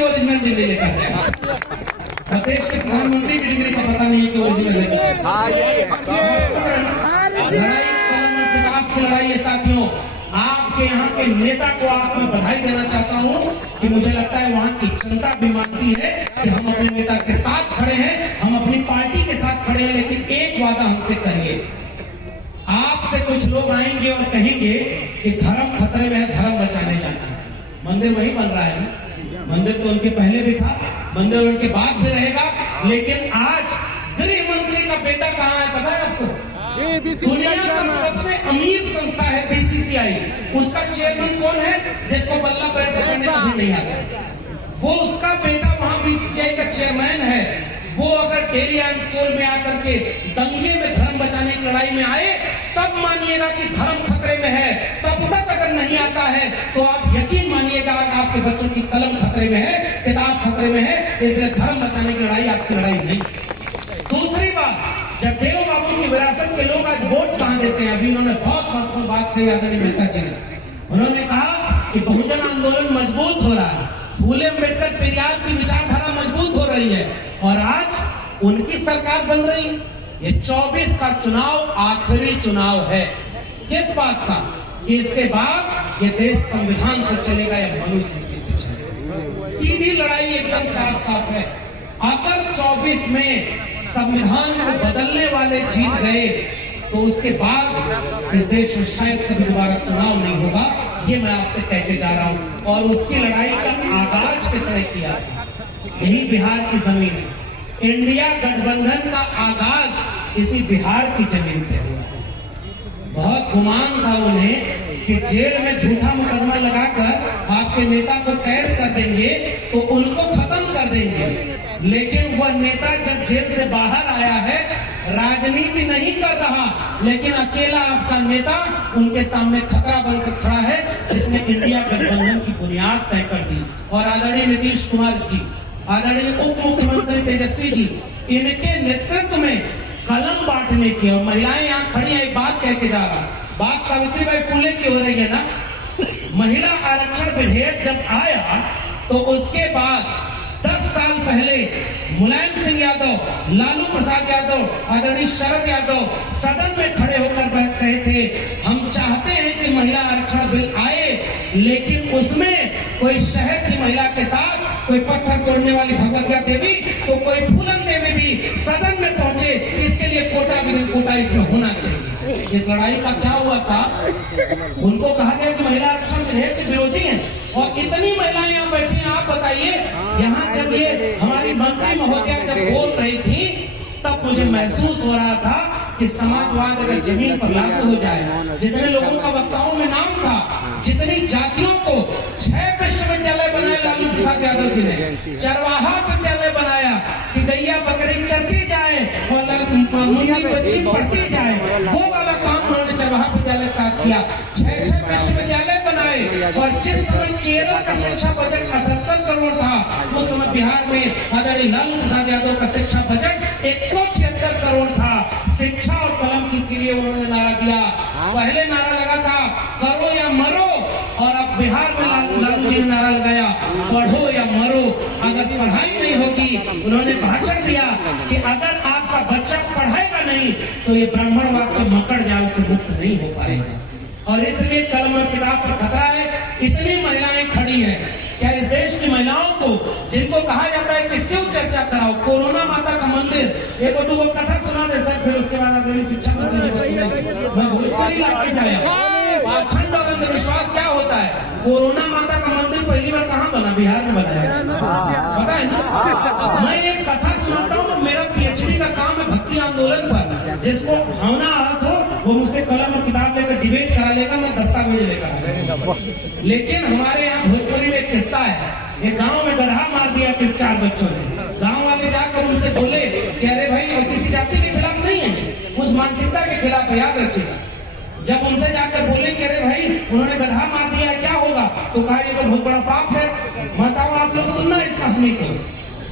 की original degree लेकर देश के प्रधानमंत्री की डिग्री का पता नहीं है कि ओरिजिनल है। लड़ाई कलम और किताब की लड़ाई है साथियों। आपके यहाँ के नेता को आप मैं बधाई देना चाहता हूँ कि मुझे लगता है वहाँ की जनता भी मानती है कि हम अपने नेता के साथ खड़े हैं, हम अपनी पार्टी के साथ खड़े हैं। लेकिन एक वादा हमसे करिए, आपसे कुछ लोग आएंगे और कहेंगे कि धर्म खतरे में है, धर्म बचाने जाना है। मंदिर वही बन रहा है ना, मंदिर तो उनके पहले भी था, मंदिर उनके बाद भी रहेगा। लेकिन आज गृह मंत्री का बेटा कहाँ है पता है आपको? दुनिया का सबसे अमीर संस्था है बीसीसीआई, उसका चेयरमैन कौन है? जिसको बल्ला बैठ करने कभी नहीं आता, वो उसका बेटा वहां बीसीसीआई का चेयरमैन है। वो अगर डेली एंड स्कूल में आकर के दंगे में धर्म बचाने की लड़ाई में आए तब मानिएगा कि धर्म खतरे में है। तब तक अगर नहीं आता है तो आप यकीन मानिएगा आपके बच्चों की कलम खतरे में है, किताब खतरे में है। इसलिए धर्म बचाने की लड़ाई आपकी लड़ाई नहीं। दूसरी बात, जगदेव बाबू की विरासत के लोग आज वोट कहां देते हैं? अभी उन्होंने बहुत महत्वपूर्ण बात कही आदरणीय मेहता जी ने। उन्होंने कहा कि बहुजन आंदोलन मजबूत हो रहा है, फूले अम्बेडकर पेरियार की विचारधारा मजबूत हो रही है और आज उनकी सरकार बन रही है। ये 24 का चुनाव आखिरी चुनाव है। किस बात का? कि इसके बाद ये देश संविधान से चलेगा या मनुस्मृति से चलेगा। सीधी लड़ाई एकदम साफ साफ है। अगर 24 में संविधान को बदलने वाले जीत गए तो उसके बाद इस देश में शायद कभी दोबारा चुनाव नहीं होगा। ये मैं आपसे कहते जा रहा हूं। और उसकी लड़ाई का आगाज किसने किया? यही बिहार की जमीन है। इंडिया गठबंधन का आगाज इसी बिहार की जमीन से हुआ। बहुत गुमान था उन्हें कि जेल में झूठा मुकदमा लगाकर आपके नेता को कैद कर देंगे तो उनको खत्म कर देंगे। लेकिन वह नेता जब जेल से बाहर आया है, राजनीति नहीं कर रहा, लेकिन अकेला आपका नेता उनके सामने खतरा बनकर खड़ा है, जिसने इंडिया गठबंधन की बुनियाद तय कर दी। और आदरणीय नीतीश कुमार जी, आदरणीय उप मुख्यमंत्री तेजस्वी जी, इनके नेतृत्व में कलम बांटने की, और महिलाएं यहाँ खड़ी है, एक बात कह के जा रहा, बात सावित्रीबाई फुले की हो रही है ना। महिला आरक्षण विधेयक जब आया तो उसके बाद 10 साल पहले मुलायम सिंह यादव, लालू प्रसाद यादव, आदरणीय शरद यादव सदन में खड़े होकर बैठ रहे थे, हम चाहते हैं कि महिला आरक्षण बिल आए, लेकिन उसमें कोई शहर की महिला के साथ कोई पत्थर तोड़ने वाली भगवतिया देवी तो कोई फूलन देवी भी सदन में पहुंचे। इसके लिए कोटा विधि कोटा इसमें होना चाहिए। इस लड़ाई का क्या हुआ था? उनको कहा गया कि महिला आरक्षण विधेयक के विरोधी हैं और इतनी महिलाएं यहाँ बैठी हैं। आप बताइए, यहाँ जब ये हमारी मंत्री महोदया जब बोल रही थी तब मुझे महसूस हो रहा था कि समाजवाद अगर जमीन पर लागू हो जाए, जितने लोगों का वक्ताओं में नाम था, जितनी जातियों को 6 विश्वविद्यालय बनाए लालू प्रसाद यादव जी ने, चरवाहा विद्यालय बनाया कि गैया बकरी चरती जाए और मुन्नी बच्ची पढ़ती जाए, वो वाला काम उन्होंने चरवाहा विद्यालय साथ किया। 6 विश्वविद्यालय बनाए और जिस समय केरल का शिक्षा बजट 78 करोड़ था, उस समय बिहार में आदरणीय लालू प्रसाद यादव का शिक्षा बजट 176 करोड़ था। शिक्षा और कलम के लिए उन्होंने नारा दिया। पहले नारा लगा था करो या मरो, और अब बिहार में लालू जी ने नारा लगाया पढ़ो या मरो। अगर पढ़ाई नहीं होगी, उन्होंने भाषण दिया कि अगर आपका बच्चा पढ़ेगा नहीं तो ये ब्राह्मणवाद के मकड़ जाल से मुक्त नहीं हो पाएगा। और इसलिए कलम और किताब का खतरा है। इतनी महिलाएं खड़ी हैं, क्या इस देश की महिलाओं को, जिनको कहा जाता है कि शिव चर्चा कराओ, कोरोना माता का मंदिर, एक दो कथा सुना दे सर, फिर उसके बाद अगली शिक्षा मंत्री जी बताएंगे। मैं भोजपुरी इलाके से आया। पाखंड और अंधविश्वास क्या होता है? कोरोना माता का मंदिर पहली बार कहाँ बना? बिहार में बनाया, पता है ना? मैं एक कथा सुनाता हूँ और मेरा पीएचडी का काम है भक्ति आंदोलन पर। जिसको भावना आहत हो वो मुझसे कलम और किताब लेकर डिबेट करा लेगा, मैं दस्तावेज लेकर। लेकिन हमारे यहाँ भोजपुरी में एक किस्सा है। एक गांव में गधा मार दिया 4 बच्चों ने। गांव वाले जाकर उनसे बोले कि अरे भाई, और किसी जाति के खिलाफ नहीं है, उस मानसिकता के खिलाफ है, याद रखिएगा। जब उनसे जाकर बोले कि अरे भाई, उन्होंने गधा मार दिया, क्या होगा? तो कहा ये तो बहुत बड़ा पाप है, बताओ आप लोग सुनना इस कहानी को।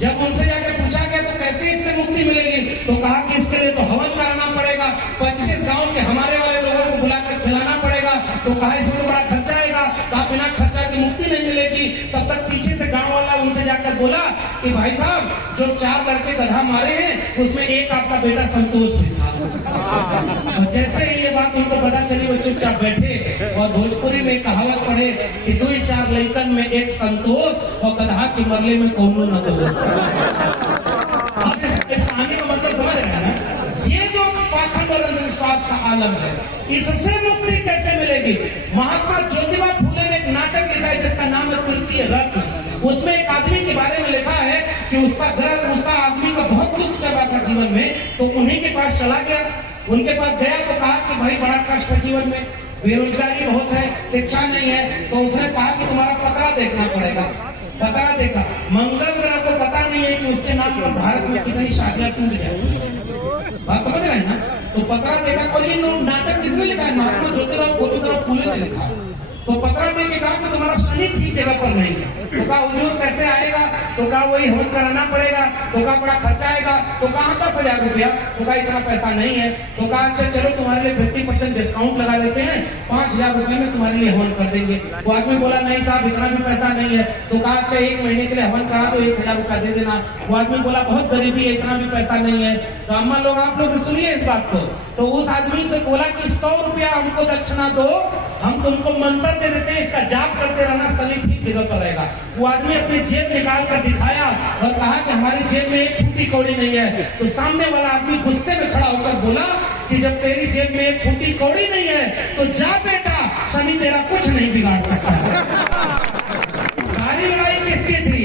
जब उनसे जाकर पूछा गया तो कैसे इससे मुक्ति मिलेगी, तो कहा कि इसके लिए तो हवन कराना पड़ेगा, 25 गांव के हमारे वाले लोगों को बुलाकर खिलाना पड़ेगा। तो कहा इसमें बड़ा खर्चा आएगा, कहा बिना खर्चा की मुक्ति नहीं मिलेगी। तब तक पीछे से गांव वाला उनसे जाकर बोला कि भाई साहब जो 4 लड़के गधा मारे हैं उसमें एक आपका बेटा संतोष भी था। और जैसे ही ये बात उनको पता चली वो चुपचाप बैठे और भोजपुरी में कहावत पढ़े कि 2-4 लड़कन में एक संतोष और गधा के मरले में कौनो न दोष। इस कहानी का मतलब समझ रहे हैं ना? ये जो पाखंड और अंधविश्वास का आलम है, इससे मुक्ति कैसे मिलेगी? महात्मा ज्योतिबा फुले ने एक नाटक लिखा है जिसका नाम है तृतीय रत्न। उसमें एक आदमी के बारे में लिखा है कि उसका आदमी का बहुत दुख चल रहा था जीवन में, तो उन्हीं के पास चला गया। उनके पास गया तो कहा कि भाई बड़ा कष्ट है जीवन में, बेरोजगारी बहुत है, शिक्षा नहीं है। तो उसने कहा कि तुम्हारा पतरा देखना पड़ेगा। पतरा देखा, मंगल ग्रह को पता नहीं है कि उसके नाम पर भारत में कितनी शादियां टूट जाए। बात समझ रहे हैं ना? तो पतरा देखा। और ये नाटक किसने लिखा है? महात्मा ज्योतिबा फुले ने लिखा है। तो पतरा दे के कहा कि तुम्हारा शनि ठीक जगह पर नहीं है। तो कहा हुजूर कैसे आएगा? तो कहा वही होम कराना पड़ेगा। तो कहा बड़ा खर्चा आएगा। तो कहा 10,000 रुपया। तो कहा इतना पैसा नहीं है। तो कहा अच्छा चलो तुम्हारे लिए 50% डिस्काउंट लगा देते हैं, 5,000 रुपए में तुम्हारे लिए हवन कर देंगे। वो आदमी बोला नहीं साहब इतना भी पैसा नहीं है। तो कहा अच्छा 1 महीने के लिए हवन करा दो, 1,000 रुपया दे देना। वो आदमी बोला बहुत गरीबी है, इतना भी पैसा नहीं है। तो अम्मा लोग आप लोग सुनिए इस बात को। तो उस आदमी से बोला कि 100 रुपया हमको दक्षिणा दो, हम तुमको मंत्र दे देते हैं, इसका जाप करते रहना, शनि ठीक जगह पर रहेगा। वो आदमी अपनी जेब निकाल कर दिखाया और कहा कि हमारी जेब में एक फूटी कौड़ी नहीं है। तो सामने वाला आदमी गुस्से में खड़ा होकर बोला कि जब तेरी जेब में एक फूटी कौड़ी नहीं है तो जा बेटा, शनि तेरा कुछ नहीं बिगाड़ सकता। सारी लड़ाई किसकी थी?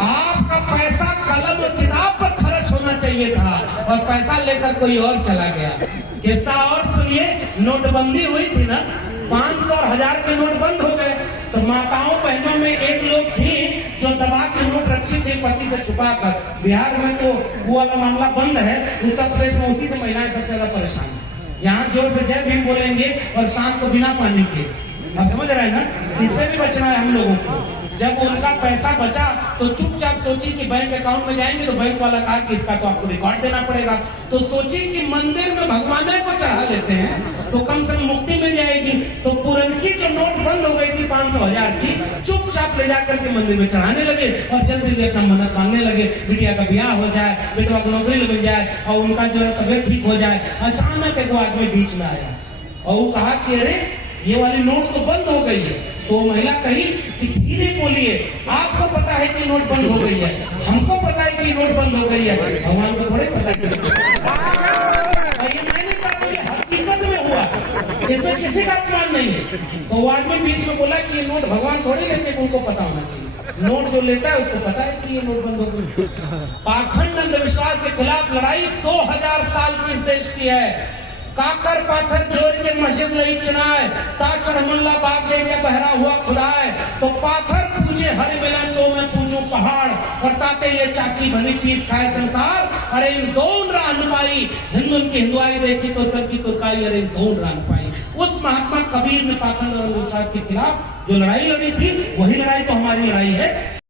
आपका पैसा कलम और किताब पर खर्च होना चाहिए था और पैसा लेकर कोई और चला गया। किस्सा और सुनिए, नोटबंदी हुई थी ना, 500 और 1000 के नोट बंद हो गए। तो माताओं बहनों में एक लोग थी जो दबा के नोट रखी थी पति से छुपा कर। बिहार में तो वो वाला मामला बंद है, उत्तर प्रदेश में उसी से महिलाएं सबसे ज्यादा परेशान। यहाँ जोर से जय भीम बोलेंगे और शाम को बिना पानी के। आप समझ रहे हैं ना? इससे भी बचना है हम लोगों को। जब उनका पैसा बचा तो चुपचाप सोची कि बैंक अकाउंट में जाएंगे तो बैंक वाला कहा कि इसका तो आपको रिकॉर्ड देना पड़ेगा। तो सोची कि मंदिर में भगवान को चढ़ा लेते हैं तो कम से कम मुक्ति मिल जाएगी। तो पुरनकी जो नोट बंद हो गई थी 500,000 की, चुपचाप ले जाकर के मंदिर में चढ़ाने लगे और जल्दी जल्दी अपना मन्नत मांगने लगे, बिटिया का ब्याह हो जाए, बेटवा को नौकरी मिल जाए और उनका जो है तबियत ठीक हो जाए। अचानक एक आदमी बीच में आया और वो कहा कि अरे ये वाली नोट तो बंद हो गई है। तो महिला कही कि धीरे बोलिए, आपको पता है कि नोट बंद हो गई है, हमको पता है कि नोट बंद हो गई है, भगवान को थोड़े पता है। ये मैंने कहा हकीकत में हुआ, इसमें किसी का अपमान नहीं है। तो वो आदमी बीच में बोला कि ये नोट भगवान थोड़े लेते, उनको पता होना चाहिए। नोट जो लेता है उसको पता है कि ये नोट बंद हो गई। पाखंड अंधविश्वास के खिलाफ लड़ाई 2000 साल की इस देश की है। काकर पाथर जोड़ के मस्जिद लई चुनाए, ताचर मुल्ला बाग लेके बहरा हुआ खुदाए। तो पाथर पूजे हर मिलन तो मैं पूजूं पहाड़, और ताते ये चाकी भली पीस खाए संसार। अरे इन दौन रान पाई, हिंदुन की हिंदुआई देखी तो की तुर्काई, अरे इन दौन रान पाई। उस महात्मा कबीर ने पाखंड और अंधविश्वास के खिलाफ जो लड़ाई लड़ी थी, वही लड़ाई तो हमारी लड़ाई है।